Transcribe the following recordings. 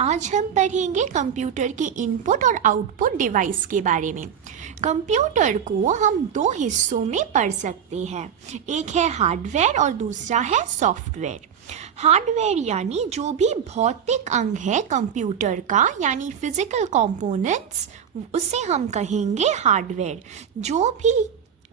आज हम पढ़ेंगे कंप्यूटर के इनपुट और आउटपुट डिवाइस के बारे में। कंप्यूटर को हम दो हिस्सों में पढ़ सकते हैं, एक है हार्डवेयर और दूसरा है सॉफ्टवेयर। हार्डवेयर यानी जो भी भौतिक अंग है कंप्यूटर का, यानी फिजिकल कंपोनेंट्स, उसे हम कहेंगे हार्डवेयर। जो भी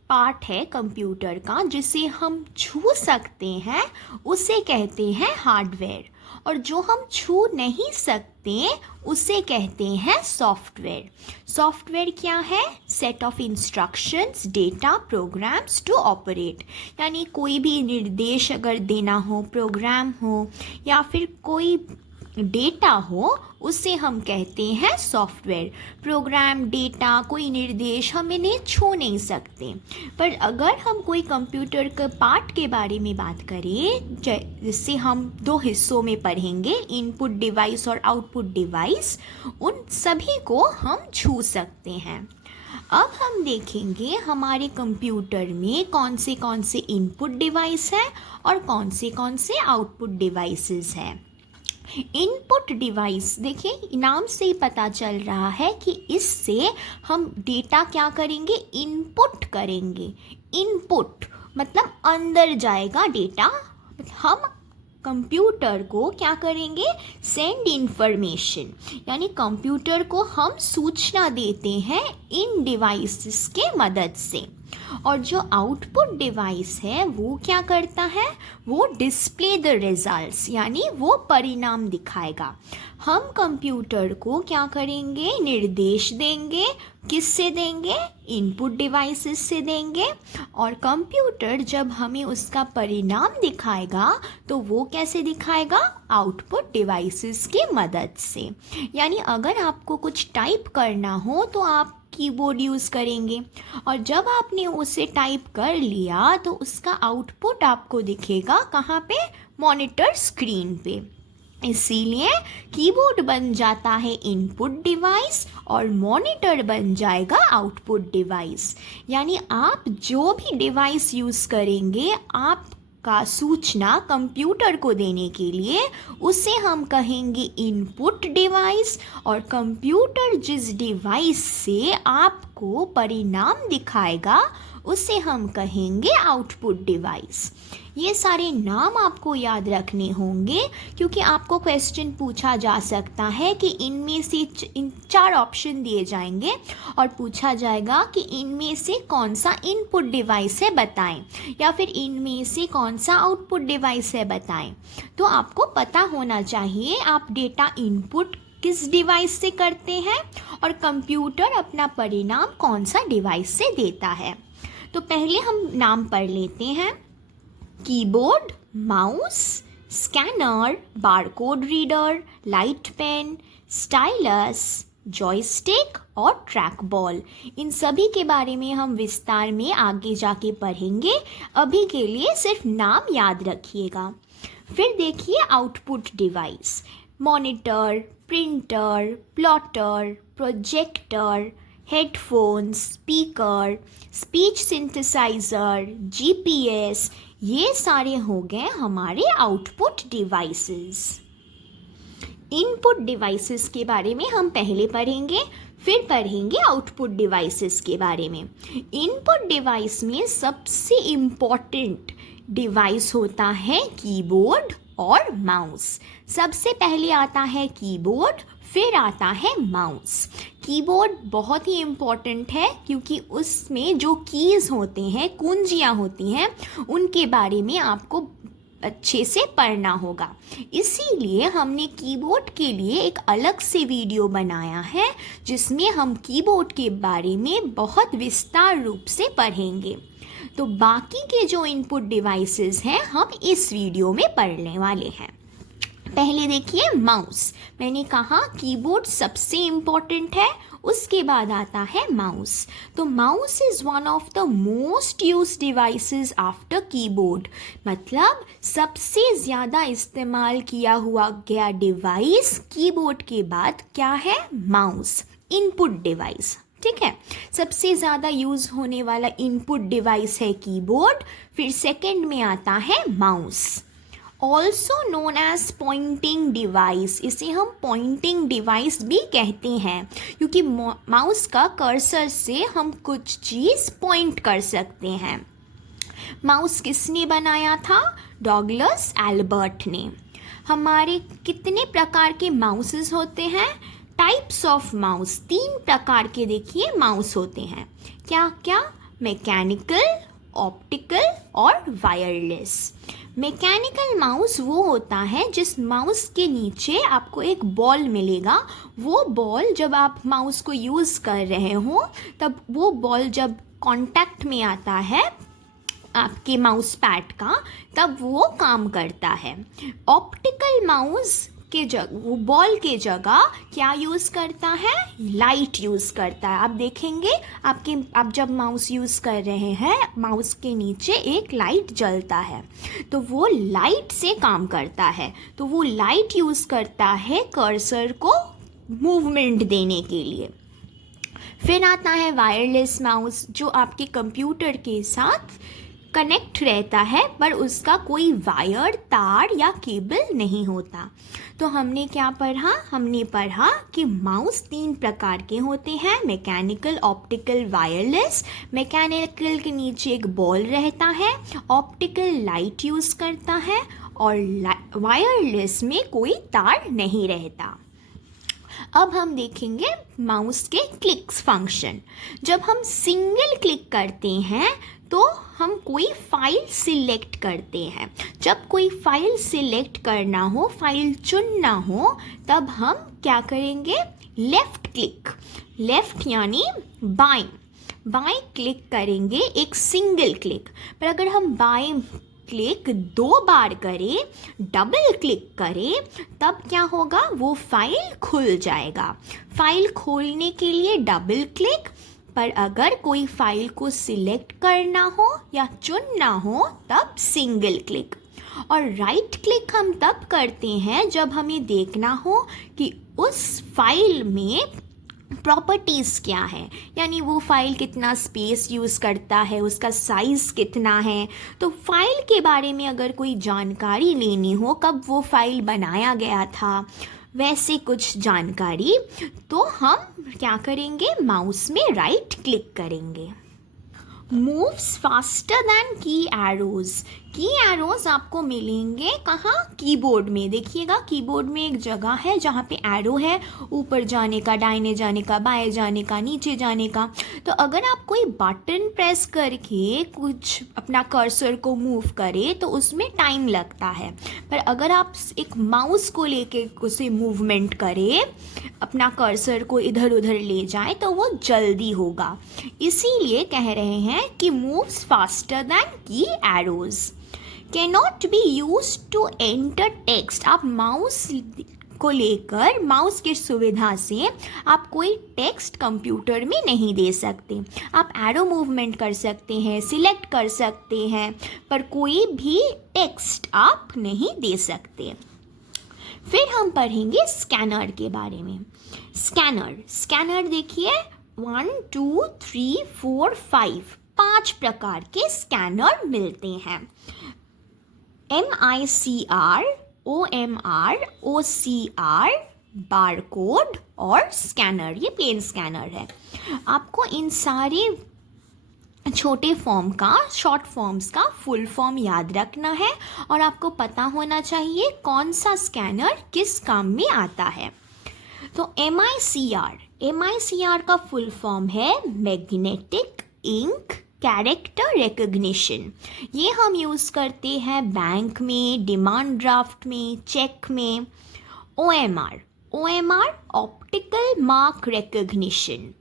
पार्ट है कंप्यूटर का जिसे हम छू सकते हैं उसे कहते हैं हार्डवेयर, और जो हम छू नहीं सकते उसे कहते हैं सॉफ्टवेयर। सॉफ्टवेयर क्या है? Set of instructions, data, programs to operate, यानी कोई भी निर्देश अगर देना हो, प्रोग्राम हो या फिर कोई डेटा हो, उसे हम कहते हैं सॉफ्टवेयर। प्रोग्राम, डेटा, कोई निर्देश हम इन्हें छू नहीं सकते। पर अगर हम कोई कंप्यूटर के पार्ट के बारे में बात करें, जिससे हम दो हिस्सों में पढ़ेंगे, इनपुट डिवाइस और आउटपुट डिवाइस, उन सभी को हम छू सकते हैं। अब हम देखेंगे हमारे कंप्यूटर में कौन से इनपुट डिवाइस हैं और कौन से आउटपुट डिवाइसेस हैं। इनपुट डिवाइस, देखिए नाम से ही पता चल रहा है कि इससे हम डेटा क्या करेंगे, इनपुट करेंगे। इनपुट मतलब अंदर जाएगा डेटा, हम कंप्यूटर को क्या करेंगे, सेंड इंफॉर्मेशन, यानी कंप्यूटर को हम सूचना देते हैं इन डिवाइसेस के मदद से। और जो आउटपुट डिवाइस है वो क्या करता है, वो डिस्प्ले द रिजल्ट्स, यानी वो परिणाम दिखाएगा। हम कंप्यूटर को क्या करेंगे, निर्देश देंगे। किससे देंगे? इनपुट डिवाइसेस से देंगे। और कंप्यूटर जब हमें उसका परिणाम दिखाएगा तो वो कैसे दिखाएगा, आउटपुट डिवाइसेस की मदद से। यानी अगर आपको कुछ टाइप करना हो तो आप कीबोर्ड यूज़ करेंगे, और जब आपने उसे टाइप कर लिया तो उसका आउटपुट आपको दिखेगा कहाँ पे, मॉनिटर स्क्रीन पे। इसीलिए कीबोर्ड बन जाता है इनपुट डिवाइस और मॉनिटर बन जाएगा आउटपुट डिवाइस। यानी आप जो भी डिवाइस यूज़ करेंगे आपका सूचना कंप्यूटर को देने के लिए, उसे हम कहेंगे इनपुट डिवाइस, और कंप्यूटर जिस डिवाइस से आपको परिणाम दिखाएगा उसे हम कहेंगे आउटपुट डिवाइस। ये सारे नाम आपको याद रखने होंगे, क्योंकि आपको क्वेश्चन पूछा जा सकता है कि इनमें से इन 4 ऑप्शन दिए जाएंगे और पूछा जाएगा कि इनमें से कौन सा इनपुट डिवाइस है बताएं, या फिर इनमें से कौन सा आउटपुट डिवाइस है बताएं। तो आपको पता होना चाहिए आप डेटा इनपुट किस डिवाइस से करते हैं और कंप्यूटर अपना परिणाम कौन सा डिवाइस से देता है। तो पहले हम नाम पढ़ लेते हैं। Keyboard, mouse, scanner, barcode reader, light pen, stylus, joystick और ट्रैक बॉल। इन सभी के बारे में हम विस्तार में आगे जाके पढ़ेंगे। अभी के लिए सिर्फ नाम याद रखिएगा। फिर देखिए output device, monitor, printer, plotter, projector, headphones, speaker, speech synthesiser, GPS, ये सारे हो गए हमारे आउटपुट डिवाइसेस। इनपुट डिवाइसेस के बारे में हम पहले पढ़ेंगे, फिर पढ़ेंगे आउटपुट डिवाइसेस के बारे में। इनपुट डिवाइस में सबसे इम्पॉर्टेंट डिवाइस होता है कीबोर्ड और माउस। सबसे पहले आता है कीबोर्ड, फिर आता है माउस। कीबोर्ड बहुत ही इम्पॉर्टेंट है क्योंकि उसमें जो कीज़ होते हैं, कुंजियाँ होती हैं, उनके बारे में आपको अच्छे से पढ़ना होगा। इसीलिए हमने कीबोर्ड के लिए एक अलग से वीडियो बनाया है जिसमें हम कीबोर्ड के बारे में बहुत विस्तार रूप से पढ़ेंगे। तो बाकी के जो इनपुट डिवाइसेस हैं हम इस वीडियो में पढ़ने वाले हैं। पहले देखिए माउस। मैंने कहा कीबोर्ड सबसे इम्पॉर्टेंट है, उसके बाद आता है माउस। तो mouse is one of the most used devices after keyboard, मतलब सबसे ज़्यादा इस्तेमाल किया हुआ गया डिवाइस कीबोर्ड के बाद क्या है, माउस, इनपुट डिवाइस। ठीक है, सबसे ज़्यादा यूज़ होने वाला इनपुट डिवाइस है कीबोर्ड, फिर सेकंड में आता है mouse. Also known as pointing device, इसे हम पॉइंटिंग डिवाइस भी कहते हैं क्योंकि माउस का कर्सर से हम कुछ चीज़ पॉइंट कर सकते हैं। माउस किसने बनाया था? डॉगलस एल्बर्ट ने। हमारे कितने प्रकार के माउसेस होते हैं? टाइप्स ऑफ माउस, 3 प्रकार के देखिए माउस होते हैं। क्या क्या? मैकेनिकल, ऑप्टिकल और वायरलेस। मैकेनिकल माउस वो होता है जिस माउस के नीचे आपको एक बॉल मिलेगा। वो बॉल जब आप माउस को यूज़ कर रहे हो तब वो बॉल जब कांटेक्ट में आता है आपके माउस पैड का, तब वो काम करता है। ऑप्टिकल माउस के वो बॉल के जगह क्या यूज़ करता है? लाइट यूज़ करता है। आप देखेंगे आप जब माउस यूज़ कर रहे हैं, माउस के नीचे एक लाइट जलता है, तो वो लाइट से काम करता है। तो वो लाइट यूज़ करता है कर्सर को मूवमेंट देने के लिए। फिर आता है वायरलेस माउस, जो आपके कंप्यूटर के साथ कनेक्ट रहता है पर उसका कोई वायर, तार या केबल नहीं होता। तो हमने क्या पढ़ा? हमने पढ़ा कि माउस 3 प्रकार के होते हैं, मैकेनिकल, ऑप्टिकल, वायरलेस। मैकेनिकल के नीचे एक बॉल रहता है, ऑप्टिकल लाइट यूज़ करता है और वायरलेस में कोई तार नहीं रहता। अब हम देखेंगे माउस के क्लिक्स फंक्शन। जब हम सिंगल क्लिक करते हैं तो हम कोई फाइल सिलेक्ट करते हैं। जब कोई फाइल सिलेक्ट करना हो, फाइल चुनना हो, तब हम क्या करेंगे? लेफ़्ट क्लिक, लेफ़्ट यानी बाएं क्लिक करेंगे, एक सिंगल क्लिक। पर अगर हम बाएं क्लिक 2 बार करें, डबल क्लिक करें, तब क्या होगा? वो फाइल खुल जाएगा। फाइल खोलने के लिए डबल क्लिक, पर अगर कोई फाइल को सिलेक्ट करना हो या चुनना हो तब सिंगल क्लिक। और राइट क्लिक हम तब करते हैं जब हमें देखना हो कि उस फाइल में प्रॉपर्टीज़ क्या है, यानी वो फाइल कितना स्पेस यूज़ करता है, उसका साइज़ कितना है। तो फाइल के बारे में अगर कोई जानकारी लेनी हो, कब वो फाइल बनाया गया था, वैसे कुछ जानकारी, तो हम क्या करेंगे? माउस में राइट क्लिक करेंगे। Moves faster than key arrows. की एरोज़ आपको मिलेंगे कहाँ? कीबोर्ड में। देखिएगा कीबोर्ड में एक जगह है जहाँ पे एरो है, ऊपर जाने का, दाहिने जाने का, बाएं जाने का, नीचे जाने का। तो अगर आप कोई बटन प्रेस करके कुछ अपना कर्सर को मूव करें तो उसमें टाइम लगता है, पर अगर आप एक माउस को लेके उसे मूवमेंट करें, अपना कर्सर को इधर उधर ले जाएं, तो वो जल्दी होगा। इसीलिए कह रहे हैं कि moves faster than key arrows. Cannot be use to enter text. आप माउस को लेकर, माउस की सुविधा से आप कोई टेक्स्ट कंप्यूटर में नहीं दे सकते। आप एरो मूवमेंट कर सकते हैं, सिलेक्ट कर सकते हैं, पर कोई भी टेक्स्ट आप नहीं दे सकते। फिर हम पढ़ेंगे स्कैनर के बारे में। स्कैनर देखिए 1 2 3 4 5 प्रकार के स्कैनर मिलते हैं। MICR, OMR, OCR, बारकोड और स्कैनर, ये प्लेन स्कैनर है। आपको इन सारे छोटे फॉर्म का, शॉर्ट फॉर्म्स का फुल फॉर्म याद रखना है और आपको पता होना चाहिए कौन सा स्कैनर किस काम में आता है। तो MICR का फुल फॉर्म है मैग्नेटिक इंक कैरेक्टर रिकग्निशन। ये हम यूज़ करते हैं बैंक में, डिमांड ड्राफ्ट में, चेक में। OMR ऑप्टिकल मार्क रिकग्निशन,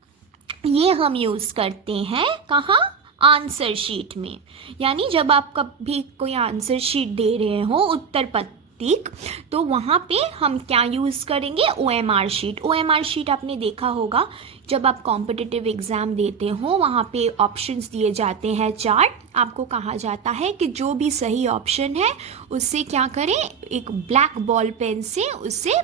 ये हम यूज़ करते हैं कहाँ? आंसर शीट में। यानी जब आप कभी कोई आंसर शीट दे रहे हो, उत्तर पत्रिक, तो वहाँ पे हम क्या यूज़ करेंगे? OMR sheet. OMR शीट आपने देखा होगा, जब आप कॉम्पिटिटिव एग्ज़ाम देते हो वहाँ पे ऑप्शंस दिए जाते हैं 4। आपको कहा जाता है कि जो भी सही ऑप्शन है उससे क्या करें? एक ब्लैक बॉल पेन से उसे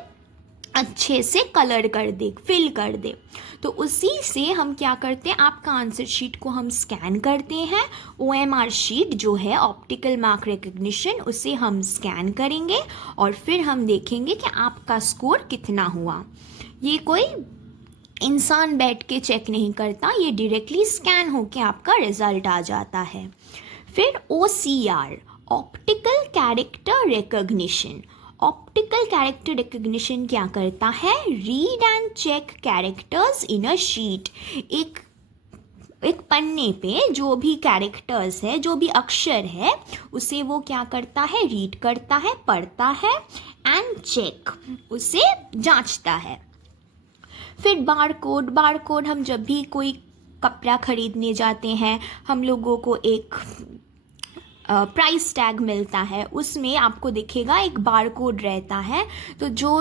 अच्छे से कलर कर दे, फिल कर दे। तो उसी से हम क्या करते हैं, आपका आंसर शीट को हम स्कैन करते हैं। OMR शीट जो है ऑप्टिकल मार्क रिकग्निशन, उसे हम स्कैन करेंगे और फिर हम देखेंगे कि आपका स्कोर कितना हुआ। ये कोई इंसान बैठ के चेक नहीं करता, ये डायरेक्टली स्कैन होके आपका रिजल्ट आ जाता है। फिर OCR, optical character recognition. Optical character recognition क्या करता है, read and check characters in a sheet. एक पन्ने पे जो भी कैरेक्टर्स है, जो भी अक्षर है, उसे वो क्या करता है, रीड करता है, पढ़ता है एंड चेक, उसे जांचता है। फिर बारकोड हम जब भी कोई कपड़ा खरीदने जाते हैं, हम लोगों को एक प्राइस टैग मिलता है, उसमें आपको दिखेगा एक बारकोड रहता है। तो जो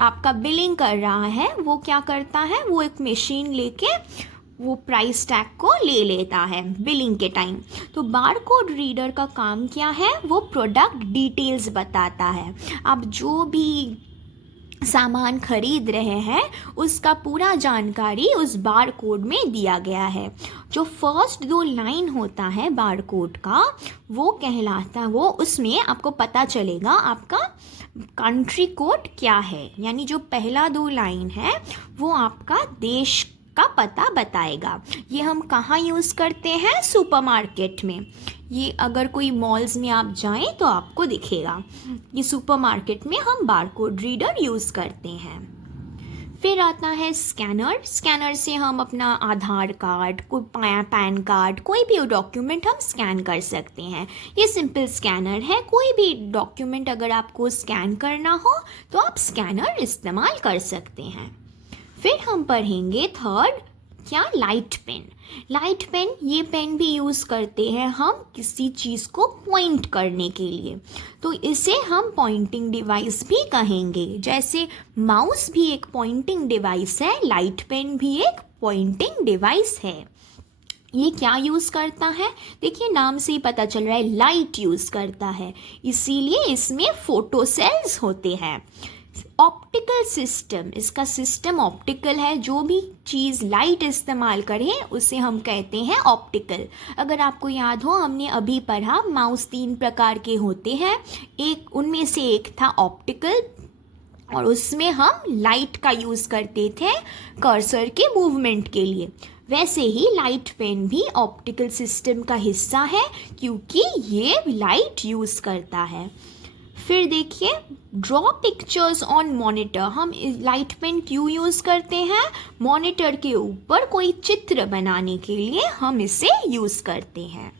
आपका बिलिंग कर रहा है वो क्या करता है, वो एक मशीन लेके वो प्राइस टैग को ले लेता है बिलिंग के टाइम। तो बारकोड रीडर का काम क्या है, वो प्रोडक्ट डिटेल्स बताता है। आप जो भी सामान खरीद रहे हैं उसका पूरा जानकारी उस बार कोड में दिया गया है। जो फर्स्ट 2 लाइन होता है बार कोड का, वो कहलाता, वो उसमें आपको पता चलेगा आपका कंट्री कोड क्या है। यानी जो पहला 2 लाइन है वो आपका देश का पता बताएगा। ये हम कहाँ यूज़ करते हैं, सुपरमार्केट में। ये अगर कोई मॉल्स में आप जाएं तो आपको दिखेगा। ये सुपरमार्केट में हम बारकोड रीडर यूज़ करते हैं। फिर आता है स्कैनर। स्कैनर से हम अपना आधार कार्ड, कोई पैन कार्ड, कोई भी डॉक्यूमेंट हम स्कैन कर सकते हैं। ये सिंपल स्कैनर है। कोई भी डॉक्यूमेंट अगर आपको स्कैन करना हो तो आप स्कैनर इस्तेमाल कर सकते हैं। फिर हम पढ़ेंगे थर्ड, क्या, लाइट पेन। लाइट पेन, ये पेन भी यूज़ करते हैं हम किसी चीज़ को पॉइंट करने के लिए, तो इसे हम पॉइंटिंग डिवाइस भी कहेंगे। जैसे माउस भी एक पॉइंटिंग डिवाइस है, लाइट पेन भी एक पॉइंटिंग डिवाइस है। ये क्या यूज़ करता है, देखिए नाम से ही पता चल रहा है, लाइट यूज़ करता है, इसीलिए इसमें फोटो सेल्स होते हैं। ऑप्टिकल सिस्टम, इसका सिस्टम ऑप्टिकल है। जो भी चीज़ लाइट इस्तेमाल करें उसे हम कहते हैं ऑप्टिकल। अगर आपको याद हो, हमने अभी पढ़ा माउस 3 प्रकार के होते हैं, एक उनमें से एक था ऑप्टिकल, और उसमें हम लाइट का यूज़ करते थे कर्सर के मूवमेंट के लिए। वैसे ही लाइट पेन भी ऑप्टिकल सिस्टम का हिस्सा है, क्योंकि ये लाइट यूज़ करता है। फिर देखिए, ड्रॉ पिक्चर्स ऑन मॉनिटर। हम लाइट पेन क्यों यूज़ करते हैं, मॉनिटर के ऊपर कोई चित्र बनाने के लिए हम इसे यूज़ करते हैं।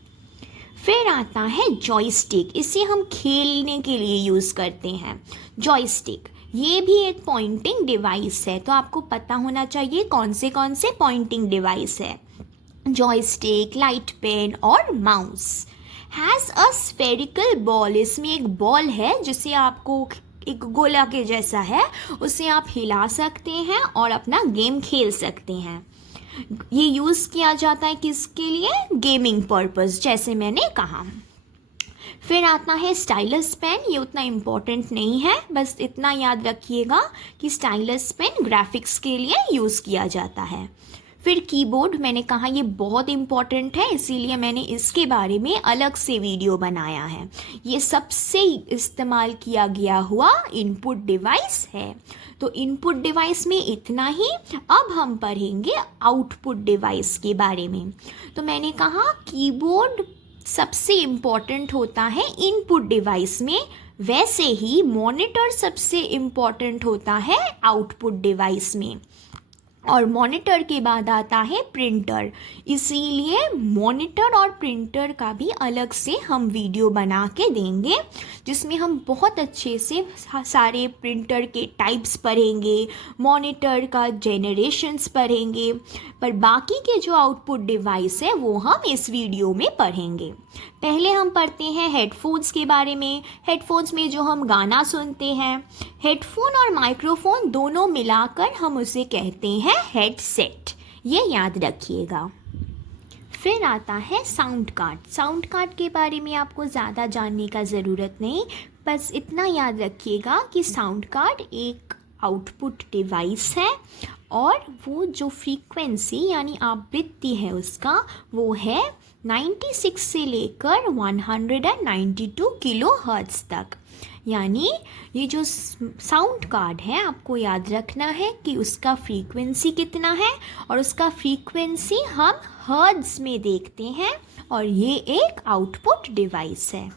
फिर आता है जॉयस्टिक, इसे हम खेलने के लिए यूज़ करते हैं। जॉयस्टिक ये भी एक पॉइंटिंग डिवाइस है, तो आपको पता होना चाहिए कौन से पॉइंटिंग डिवाइस है, जॉयस्टिक, लाइट पेन और mouse. Has a spherical ball, इसमें एक बॉल है जिसे आपको एक गोला के जैसा है, उसे आप हिला सकते हैं और अपना गेम खेल सकते हैं। ये यूज़ किया जाता है किसके लिए, गेमिंग पर्पस, जैसे मैंने कहा। फिर आता है स्टाइलस पेन। ये उतना इम्पोर्टेंट नहीं है, बस इतना याद रखिएगा कि स्टाइलस पेन ग्राफिक्स के लिए यूज़ किया जाता है। फिर कीबोर्ड, मैंने कहा ये बहुत इम्पॉर्टेंट है, इसीलिए मैंने इसके बारे में अलग से वीडियो बनाया है। ये सबसे इस्तेमाल किया गया हुआ इनपुट डिवाइस है। तो इनपुट डिवाइस में इतना ही। अब हम पढ़ेंगे आउटपुट डिवाइस के बारे में। तो मैंने कहा कीबोर्ड सबसे इम्पॉर्टेंट होता है इनपुट डिवाइस में, वैसे ही मॉनिटर सबसे इम्पॉर्टेंट होता है आउटपुट डिवाइस में, और मॉनिटर के बाद आता है प्रिंटर। इसीलिए मॉनिटर और प्रिंटर का भी अलग से हम वीडियो बना के देंगे, जिसमें हम बहुत अच्छे से सारे प्रिंटर के टाइप्स पढ़ेंगे, मॉनिटर का जेनरेशन्स पढ़ेंगे। पर बाकी के जो आउटपुट डिवाइस है वो हम इस वीडियो में पढ़ेंगे। पहले हम पढ़ते हैं हेडफोन्स के बारे में। हेडफोन्स में जो हम गाना सुनते हैं, हेडफोन और माइक्रोफोन दोनों मिलाकर हम उसे कहते हैं हेडसेट, ये याद रखिएगा। फिर आता है साउंड कार्ड। साउंड कार्ड के बारे में आपको ज़्यादा जानने का ज़रूरत नहीं, बस इतना याद रखिएगा कि साउंड कार्ड एक आउटपुट डिवाइस है और वो जो फ्रीक्वेंसी यानी आवृत्ति है उसका वो है 96 से लेकर 192 किलो हर्ट्ज तक। यानी ये जो साउंड कार्ड है आपको याद रखना है कि उसका फ्रीक्वेंसी कितना है और उसका फ्रीक्वेंसी हम हर्ट्ज में देखते हैं और ये एक आउटपुट डिवाइस है।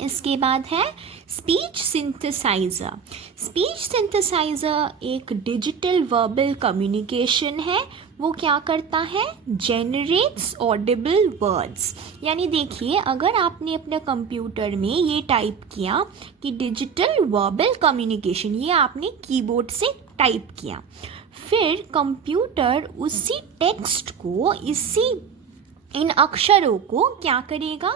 इसके बाद है स्पीच सिंथेसाइज़र। स्पीच सिंथेसाइज़र एक डिजिटल वर्बल कम्युनिकेशन है। वो क्या करता है? Generates Audible words. यानी देखिए, अगर आपने अपने कंप्यूटर में ये टाइप किया कि डिजिटल वर्बल कम्युनिकेशन, ये आपने कीबोर्ड से टाइप किया, फिर कंप्यूटर उसी टेक्स्ट को इन अक्षरों को क्या करेगा?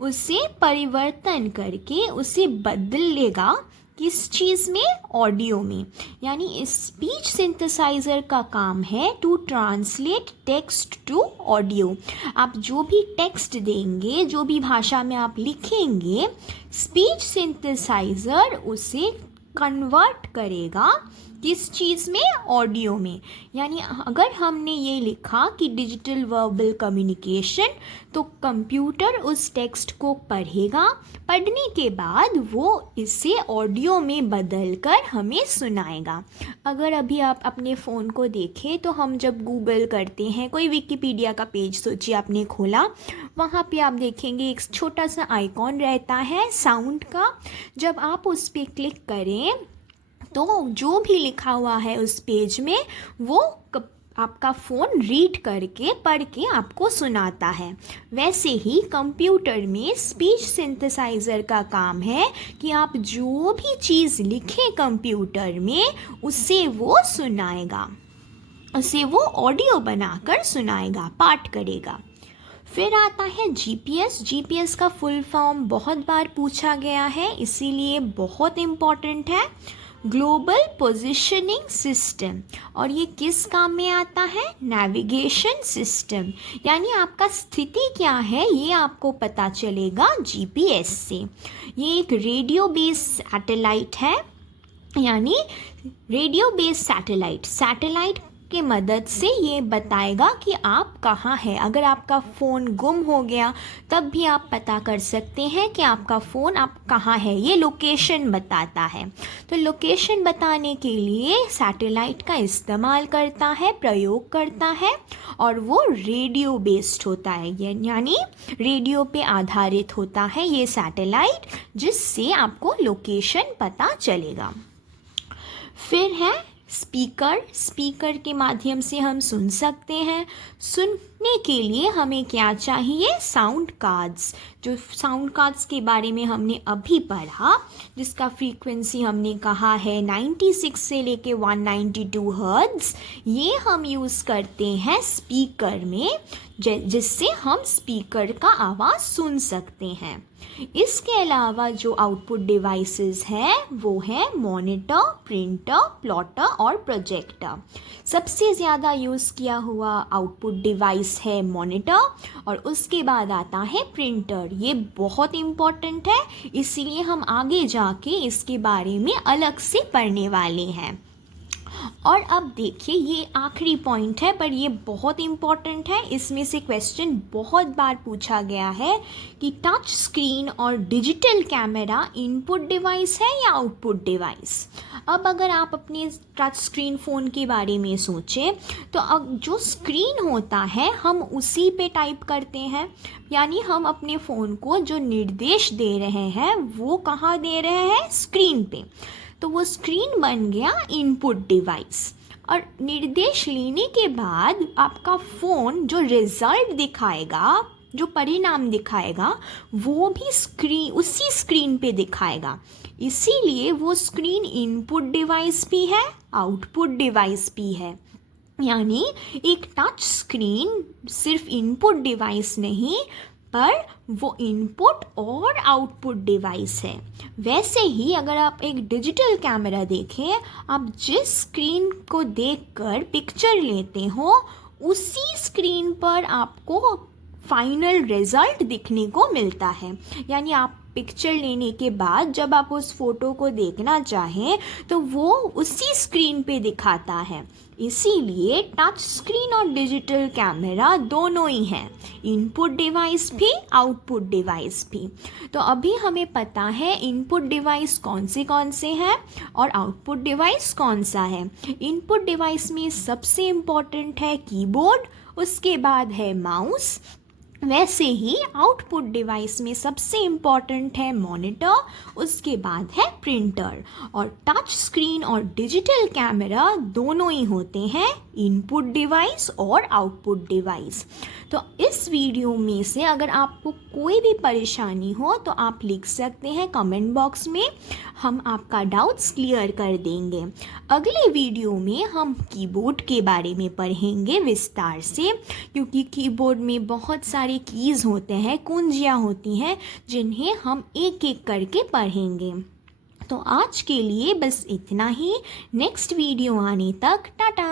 उसे परिवर्तन करके उसे बदल लेगा किस चीज़ में? ऑडियो में। यानी स्पीच सिंथेसाइज़र का काम है to translate text to audio. आप जो भी टेक्स्ट देंगे, जो भी भाषा में आप लिखेंगे, स्पीच सिंथेसाइज़र उसे कन्वर्ट करेगा किस चीज़ में? ऑडियो में। यानी अगर हमने ये लिखा कि डिजिटल वर्बल कम्युनिकेशन, तो कंप्यूटर उस टेक्स्ट को पढ़ेगा, पढ़ने के बाद वो इसे ऑडियो में बदल कर हमें सुनाएगा। अगर अभी आप अपने फ़ोन को देखें तो हम जब गूगल करते हैं, कोई विकिपीडिया का पेज सोचिए आपने खोला, वहाँ पे आप देखेंगे एक छोटा सा आइकॉन रहता है साउंड का। जब आप उस पर क्लिक करें तो जो भी लिखा हुआ है उस पेज में वो आपका फ़ोन रीड करके पढ़ के आपको सुनाता है। वैसे ही कंप्यूटर में स्पीच सिंथेसाइज़र का काम है कि आप जो भी चीज़ लिखें कंप्यूटर में उसे वो सुनाएगा, उसे वो ऑडियो बनाकर सुनाएगा, पाठ करेगा। फिर आता है जीपीएस। जीपीएस का फुल फॉर्म बहुत बार पूछा गया है, इसीलिए बहुत इम्पॉर्टेंट है। Global positioning system. और ये किस काम में आता है? Navigation system. यानी आपका स्थिति क्या है ये आपको पता चलेगा जीपीएस से। ये एक रेडियो बेस्ड सैटेलाइट है, यानी रेडियो बेस्ड सैटेलाइट के मदद से ये बताएगा कि आप कहाँ हैं। अगर आपका फ़ोन गुम हो गया तब भी आप पता कर सकते हैं कि आपका फ़ोन आप कहाँ है, ये लोकेशन बताता है। तो लोकेशन बताने के लिए सैटेलाइट का इस्तेमाल करता है, प्रयोग करता है, और वो रेडियो बेस्ड होता है, यानी रेडियो पे आधारित होता है ये सैटेलाइट, जिससे आपको लोकेशन पता चलेगा। फिर है स्पीकर के माध्यम से हम सुन सकते हैं। सुनने के लिए हमें क्या चाहिए? Sound cards. जो साउंड कार्ड्स के बारे में हमने अभी पढ़ा, जिसका फ्रीक्वेंसी हमने कहा है 96 से लेके 192 हर्ट्ज, ये हम यूज़ करते हैं स्पीकर में, जिससे हम स्पीकर का आवाज़ सुन सकते हैं। इसके अलावा जो आउटपुट डिवाइसेस हैं वो है मॉनिटर, प्रिंटर, प्लॉटर और प्रोजेक्टर। सबसे ज़्यादा यूज़ किया हुआ आउटपुट डिवाइस है मॉनिटर और उसके बाद आता है प्रिंटर। ये बहुत इम्पॉर्टेंट है, इसीलिए हम आगे जाके इसके बारे में अलग से पढ़ने वाले हैं। और अब देखिए, ये आखिरी पॉइंट है पर ये बहुत इम्पॉर्टेंट है। इसमें से क्वेश्चन बहुत बार पूछा गया है कि टच स्क्रीन और डिजिटल कैमरा इनपुट डिवाइस है या आउटपुट डिवाइस। अब अगर आप अपने टच स्क्रीन फ़ोन के बारे में सोचें तो अब जो स्क्रीन होता है हम उसी पे टाइप करते हैं, यानी हम अपने फ़ोन को जो निर्देश दे रहे हैं वो कहाँ दे रहे हैं? स्क्रीन पे। तो वो स्क्रीन बन गया इनपुट डिवाइस। और निर्देश लेने के बाद आपका फ़ोन जो रिज़ल्ट दिखाएगा, जो परिणाम दिखाएगा, वो भी उसी स्क्रीन पे दिखाएगा। इसीलिए वो स्क्रीन इनपुट डिवाइस भी है, आउटपुट डिवाइस भी है। यानी एक टच स्क्रीन सिर्फ इनपुट डिवाइस नहीं, पर वो इनपुट और आउटपुट डिवाइस है। वैसे ही अगर आप एक डिजिटल कैमरा देखें, आप जिस स्क्रीन को देखकर पिक्चर लेते हो उसी स्क्रीन पर आपको फाइनल रिज़ल्ट दिखने को मिलता है। यानी आप पिक्चर लेने के बाद जब आप उस फ़ोटो को देखना चाहें तो वो उसी स्क्रीन पे दिखाता है। इसीलिए टच स्क्रीन और डिजिटल कैमरा दोनों ही हैं, इनपुट डिवाइस भी आउटपुट डिवाइस भी। तो अभी हमें पता है इनपुट डिवाइस कौन से हैं और आउटपुट डिवाइस कौन सा है। इनपुट डिवाइस में सबसे इम्पॉर्टेंट है कीबोर्ड, उसके बाद है माउस। वैसे ही आउटपुट डिवाइस में सबसे इम्पॉर्टेंट है मॉनिटर, उसके बाद है प्रिंटर। और टच स्क्रीन और डिजिटल कैमरा दोनों ही होते हैं इनपुट डिवाइस और आउटपुट डिवाइस। तो इस वीडियो में से अगर आपको कोई भी परेशानी हो तो आप लिख सकते हैं कमेंट बॉक्स में, हम आपका डाउट्स क्लियर कर देंगे। अगले वीडियो में हम कीबोर्ड के बारे में पढ़ेंगे विस्तार से, क्योंकि कीबोर्ड में बहुत सारे कीज़ होते हैं, कुंजियाँ होती हैं जिन्हें हम एक एक करके पढ़ेंगे। तो आज के लिए बस इतना ही। नेक्स्ट वीडियो आने तक टाटा।